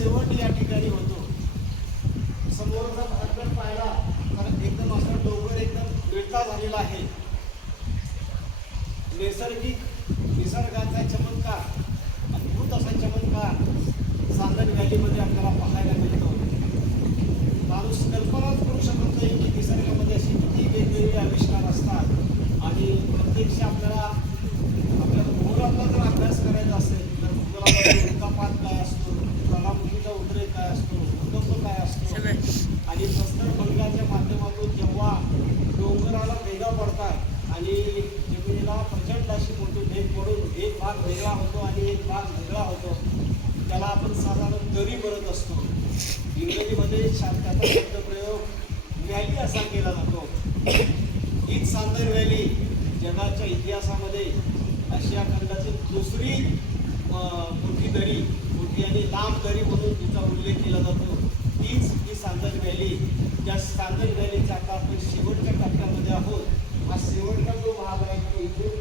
शेवट या ठिकाणी होतो. समोरचा भाग जर पाहिला तर एकदम असा डोंगर एकदम विळता झालेला आहे. निसर्गाचा चमत्कार, अद्भुत असा चमत्कार सांगन व्हॅलीमध्ये आपल्याला पाहायला मिळतो. माणूस कल्पनाच करू शकत नाही की निसर्गामध्ये अशी किती वेगवेगळे आविष्कार असतात. आणि प्रत्यक्ष आपल्याला भूगोलाचा जर अभ्यास करायचा असेल तर भूगोलामध्ये उल्कापात काय असतो, ज्वालामुखीचा उद्रेक काय असतो, भूकंप काय असतो, आणि प्रस्तर फलकाच्या माध्यमातून जेव्हा डोंगराला भेगा पडतात आणि जमिनीला प्रचंड अशी मोठी भेग पडून एक भाग वेगळा होतो आणि एक भाग वेगळा होतो, त्याला आपण साधारण दरी भरत असतो. इंग्रजीमध्ये त्याचा शब्दप्रयोग व्हॅली असा केला जातो. हीच सांदर व्हॅली जगाच्या इतिहासामध्ये आशिया खंडाची दुसरी मोठी दरी, मोठी आणि लांब दरी म्हणून तिचा उल्लेख केला जातो. तीच ही सांदर व्हॅली. त्या सांदर व्हॅलीच्या आता आपण शेवटच्या टप्प्यामध्ये आहोत. हा शेवटचा जो भाग आहे तो इथून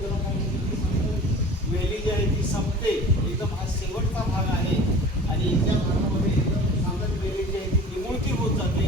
व्हॅली जी आहे ती संपते, एकदम हा शेवटचा भाग आहे. आणि त्या भागामध्ये एकदम सांदर व्हॅली जी आहे ती निमुळती होत जाते.